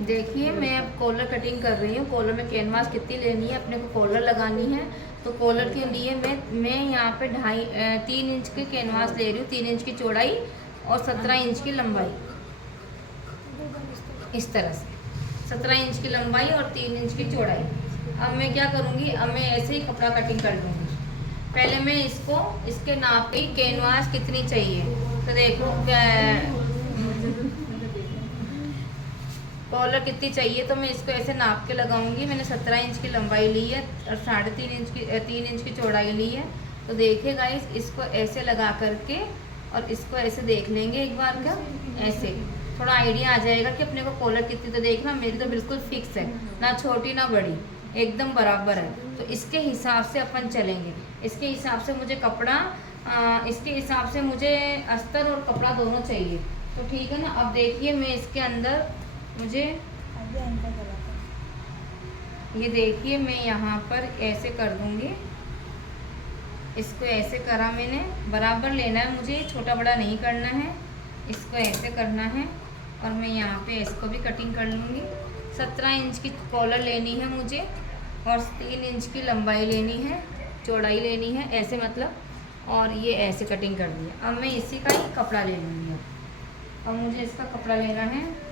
देखिए मैं अब कॉलर कटिंग कर रही हूँ। कॉलर में कैनवास कितनी लेनी है, अपने को कॉलर लगानी है। तो कॉलर के लिए मैं यहाँ पे 3 इंच के कैनवास ले रही हूँ, 3 इंच की चौड़ाई और 17 इंच की लंबाई। इस तरह से 17 इंच की लंबाई और 3 इंच की चौड़ाई। अब मैं क्या करूँगी, अब मैं ऐसे ही कपड़ा कटिंग कर लूँगी। पहले मैं इसको इसके नाप की कैनवास कितनी चाहिए, तो देखो कॉलर कितनी चाहिए, तो मैं इसको ऐसे नाप के लगाऊंगी। मैंने 17 इंच की लंबाई ली है और 3.5 इंच की चौड़ाई ली है। तो देखिए गाइस, इसको ऐसे लगा करके और इसको ऐसे देख लेंगे एक बार का, ऐसे थोड़ा आइडिया आ जाएगा कि अपने को कॉलर कितनी। तो देखना मेरी तो बिल्कुल फिक्स है, ना छोटी ना बड़ी, एकदम बराबर है। तो इसके हिसाब से अपन चलेंगे। इसके हिसाब से मुझे कपड़ा इसके हिसाब से मुझे अस्तर और कपड़ा दोनों चाहिए। तो ठीक है ना। अब देखिए मैं इसके अंदर मुझे ये देखिए मैं यहाँ पर ऐसे कर दूंगी। इसको ऐसे करा मैंने, बराबर लेना है मुझे, छोटा बड़ा नहीं करना है। इसको ऐसे करना है और मैं यहाँ पे इसको भी कटिंग कर लूँगी। 17 इंच की कॉलर लेनी है मुझे और 3 इंच की लंबाई लेनी है, चौड़ाई लेनी है, ऐसे मतलब। और ये ऐसे कटिंग कर दिया। अब मैं इसी का ही कपड़ा ले लूँगी। अब मुझे इसका कपड़ा लेना है।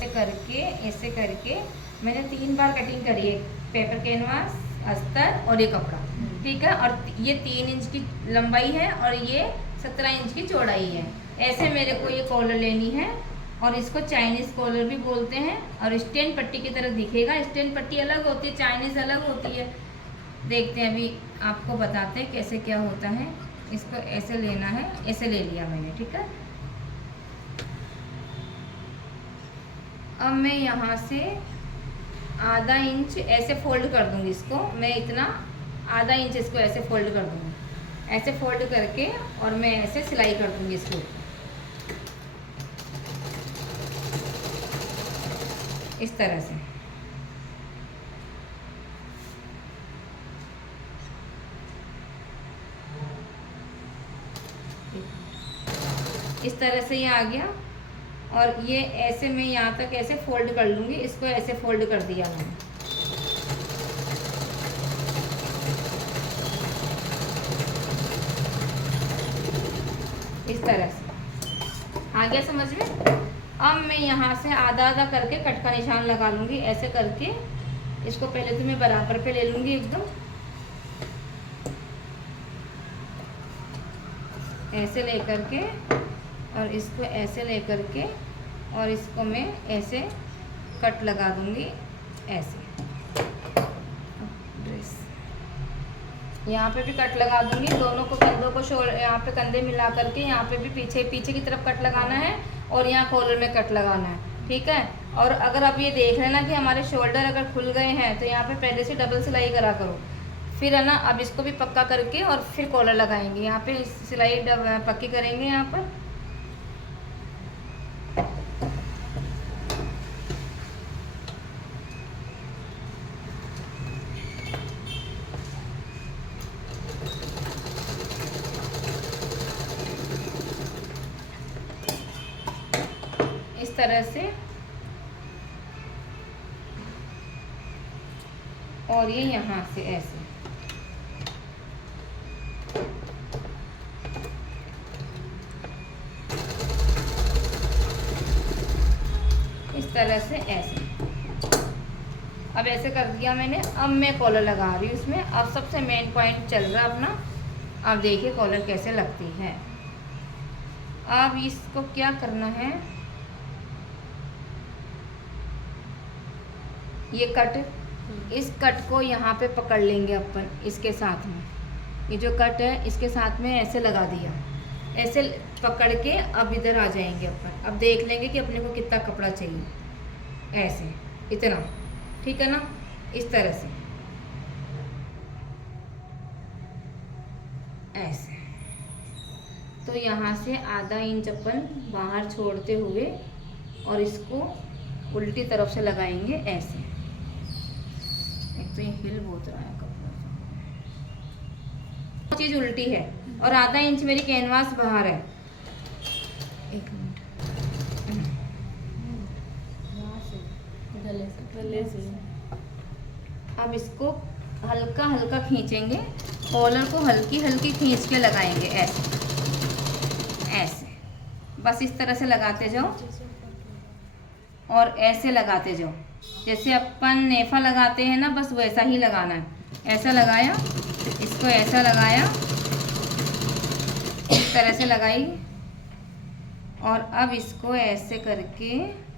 ऐसे करके मैंने 3 बार कटिंग करी है, पेपर कैनवास, अस्तर और ये कपड़ा, ठीक है। और ये 3 इंच की लंबाई है और ये 17 इंच की चौड़ाई है। ऐसे मेरे को ये कॉलर लेनी है और इसको चाइनीज़ कॉलर भी बोलते हैं और स्टैंड पट्टी की तरह दिखेगा। स्टैंड पट्टी अलग होती है, चाइनीज़ अलग होती है। देखते हैं, अभी आपको बताते हैं कैसे क्या होता है। इसको ऐसे लेना है, ऐसे ले लिया मैंने, ठीक है। अब मैं यहाँ से आधा इंच ऐसे फोल्ड कर दूंगी इसको। मैं इतना आधा इंच इसको ऐसे फोल्ड कर दूंगी। ऐसे फोल्ड करके और मैं ऐसे सिलाई कर दूंगी इसको इस तरह से। इस तरह से ये आ गया और ये ऐसे मैं यहाँ तक ऐसे फोल्ड कर लूँगी। इसको ऐसे फोल्ड कर दिया मैंने। इस तरह से आ गया समझ में। अब मैं यहाँ से आधा आधा करके कट का निशान लगा लूँगी। ऐसे करके इसको पहले तो मैं बराबर पे ले लूँगी एकदम, ऐसे ले करके और इसको ऐसे ले करके और इसको मैं ऐसे कट लगा दूंगी। ऐसे ड्रेस यहाँ पे भी कट लगा दूंगी। दोनों को कंधों को यहाँ पे कंधे मिला करके यहाँ पे भी पीछे पीछे की तरफ कट लगाना है और यहाँ कॉलर में कट लगाना है, ठीक है। और अगर आप ये देख लेना कि हमारे शोल्डर अगर खुल गए हैं तो यहाँ पे पहले से डबल सिलाई करा करो, फिर है ना। अब इसको भी पक्का करके और फिर कॉलर लगाएंगे। यहाँ पे सिलाई पक्की करेंगे यहाँ पर। इस तरह से और ये यहाँ से ऐसे इस तरह से ऐसे। अब ऐसे कर दिया मैंने। अब मैं कॉलर लगा रही हूँ इसमें। अब सबसे मेन पॉइंट चल रहा है अपना। अब देखिए कॉलर कैसे लगती है। अब इसको क्या करना है, ये कट, इस कट को यहाँ पे पकड़ लेंगे अपन इसके साथ में। ये जो कट है इसके साथ में ऐसे लगा दिया, ऐसे पकड़ के अब इधर आ जाएंगे अपन। अब देख लेंगे कि अपने को कितना कपड़ा चाहिए, ऐसे इतना, ठीक है ना। इस तरह से ऐसे। तो यहाँ से आधा इंच अपन बाहर छोड़ते हुए और इसको उल्टी तरफ से लगाएंगे ऐसे। एक तो ये हिल बहुत रहा है कपड़ा, चीज उल्टी है और आधा इंच मेरी कैनवास बाहर है। एक मिनट, अब इसको हल्का हल्का खींचेंगे, कॉलर को हल्की हल्की खींच के लगाएंगे, ऐसे ऐसे, बस इस तरह से लगाते जाओ और ऐसे लगाते जाओ, जैसे अपन नेफा लगाते हैं ना, बस वैसा ही लगाना है। ऐसा लगाया, इसको ऐसा लगाया, इस तरह से लगाई, और अब इसको ऐसे करके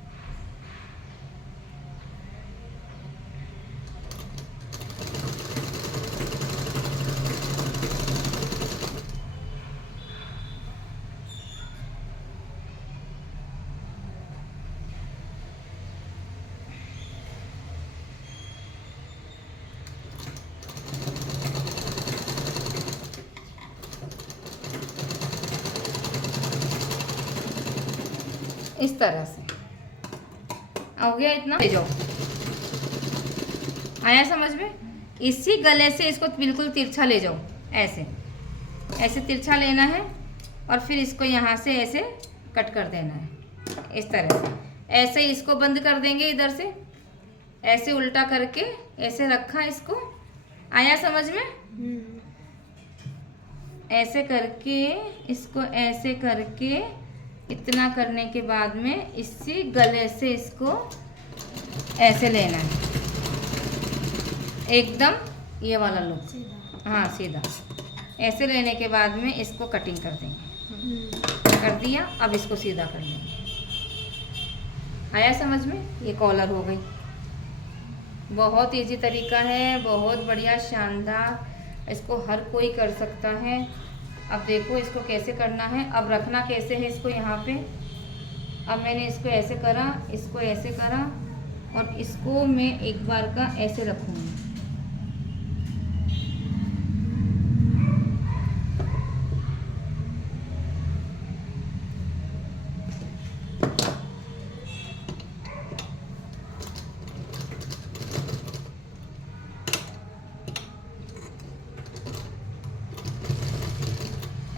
इस तरह से। हो गया इतना, ले जाओ, आया समझ में? इसी गले से इसको बिल्कुल तिरछा ले जाओ, ऐसे ऐसे तिरछा लेना है, और फिर इसको यहाँ से ऐसे कट कर देना है, इस तरह से। ऐसे ही इसको बंद कर देंगे, इधर से ऐसे उल्टा करके ऐसे रखा इसको, आया समझ में? ऐसे करके इसको ऐसे करके, इतना करने के बाद में इसी गले से इसको ऐसे लेना है, एकदम ये वाला लुक। हाँ सीधा, ऐसे लेने के बाद में इसको कटिंग कर देंगे, कर दिया। अब इसको सीधा कर लेंगे, आया समझ में? ये कॉलर हो गई। बहुत इजी तरीका है, बहुत बढ़िया, शानदार, इसको हर कोई कर सकता है। अब देखो इसको कैसे करना है, अब रखना कैसे है इसको यहाँ पे। अब मैंने इसको ऐसे करा, इसको ऐसे करा, और इसको मैं एक बार का ऐसे रखूँगी,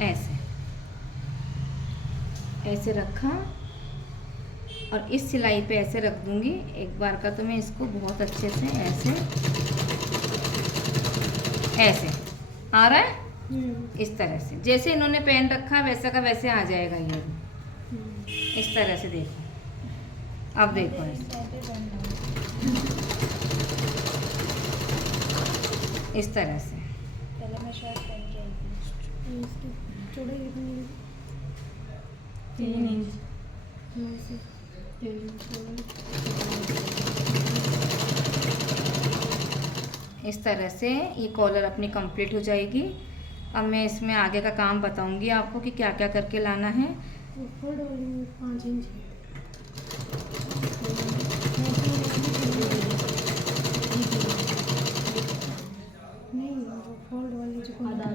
ऐसे ऐसे रखा, और इस सिलाई पे ऐसे रख दूंगी एक बार का। तो मैं इसको बहुत अच्छे से ऐसे ऐसे आ रहा है, इस तरह से जैसे इन्होंने पहन रखा वैसा का वैसे आ जाएगा ये, इस तरह से। देखो, अब देखो इस तरह से। पहले मैं शर्ट पहन के आई थी, चौड़ाई कितनी? 3 इंच। इस तरह से ये कॉलर अपनी कंप्लीट हो जाएगी। अब मैं इसमें आगे का काम बताऊंगी आपको कि क्या क्या करके लाना है। 5 इंच नहीं, फोल्ड वाली जो आधा